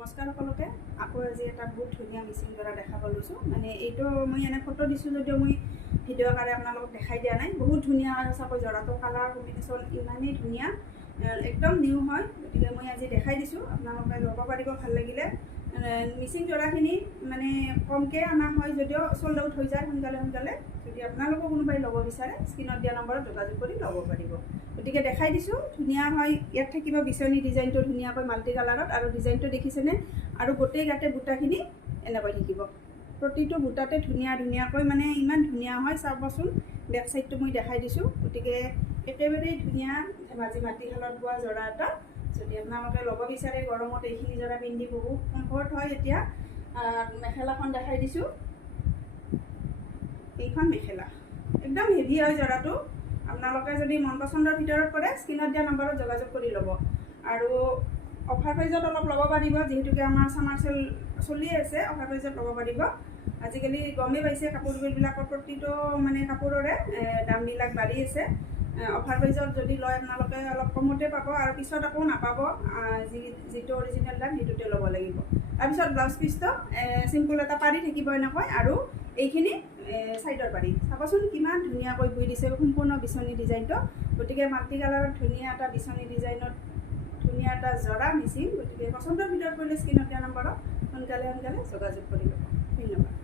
নমস্কাৰ সকলোকে আকৌ আজি এটা বহুত ধুনীয়া মিচিং যোৰা দেখাব লৈছোঁ মানে এইটো মই এনে ফটো দিছোঁ যদিও মই ভিডিঅ' আকাৰে আপোনালোকক দেখাই দিয়া নাই বহুত ধুনীয়া চাব যোৰাটো কালাৰ কম্বিনেশ্যন ইমানেই ধুনীয়া একদম নিউ হয় গতিকে মই আজি দেখাই দিছোঁ আপোনালোকে ল'ব পাৰিব ভাল লাগিলে মিচিং যোৰাখিনি মানে কমকৈ অনা হয় যদিও চল্ড আউট হৈ যায় সোনকালে যদি আপোনালোকক কোনোবাই ল'ব বিচাৰে স্ক্ৰীনত দিয়া নম্বৰত যোগাযোগ কৰি ল'ব পাৰিব গতিকে দেখাই দিছোঁ ধুনীয়া হয় ইয়াত থাকিব বিচনী ডিজাইনটো ধুনীয়াকৈ মাল্টি কালাৰত আৰু ডিজাইনটো দেখিছেনে আৰু গোটেই গাতে বুটাখিনি এনেকৈ থাকিব প্ৰতিটো বুটাতে ধুনীয়াকৈ মানে ইমান ধুনীয়া হয় চাবচোন বেক চাইডটো মই দেখাই দিছোঁ গতিকে একেবাৰেই ধুনীয়া ধেমাজি মাটিশালত বোৱা যোৰা এটা যদি আপোনালোকে ল'ব বিচাৰে গৰমত এইখিনি যোৰা পিন্ধি বহুত কমফৰ্ট হয় এতিয়া মেখেলাখন দেখাই দিছোঁ এইখন মেখেলা একদম হেভি হয় যোৰাটো আপোনালোকে যদি মন পচন্দৰ ভিতৰত কৰে স্ক্ৰীনত দিয়া নম্বৰত যোগাযোগ কৰি ল'ব আৰু অফাৰ প্ৰাইজত অলপ ল'ব পাৰিব যিহেতুকে আমাৰ ছামাৰ চেল চলি আছে অফাৰ প্ৰাইজত ল'ব পাৰিব আজিকালি গমেই পাইছে কাপোৰবিলাকৰ প্ৰতিটো মানে কাপোৰৰে দামবিলাক বাঢ়ি আছে অফাৰ প্ৰাইজত যদি লয় আপোনালোকে অলপ কমতে পাব আৰু পিছত আকৌ নাপাব যিটো অৰিজিনেল দাম সেইটোতে ল'ব লাগিব তাৰপিছত ব্লাউজ পিচটো চিম্পুল এটা পাৰি থাকিব এনেকৈ আৰু এইখিনি চাইডৰ পাৰি চাবচোন কিমান ধুনীয়াকৈ বৈ দিছে সম্পূৰ্ণ বিচনী ডিজাইনটো গতিকে মাল্টি কালাৰত ধুনীয়া এটা বিচনী ডিজাইনত ধুনীয়া এটা যোৰা মিচিং গতিকে পচন্দৰ ভিতৰত কৰিলে স্ক্ৰীনত দিয়া নম্বৰত সোনকালে যোগাযোগ কৰি ল'ব ধন্যবাদ।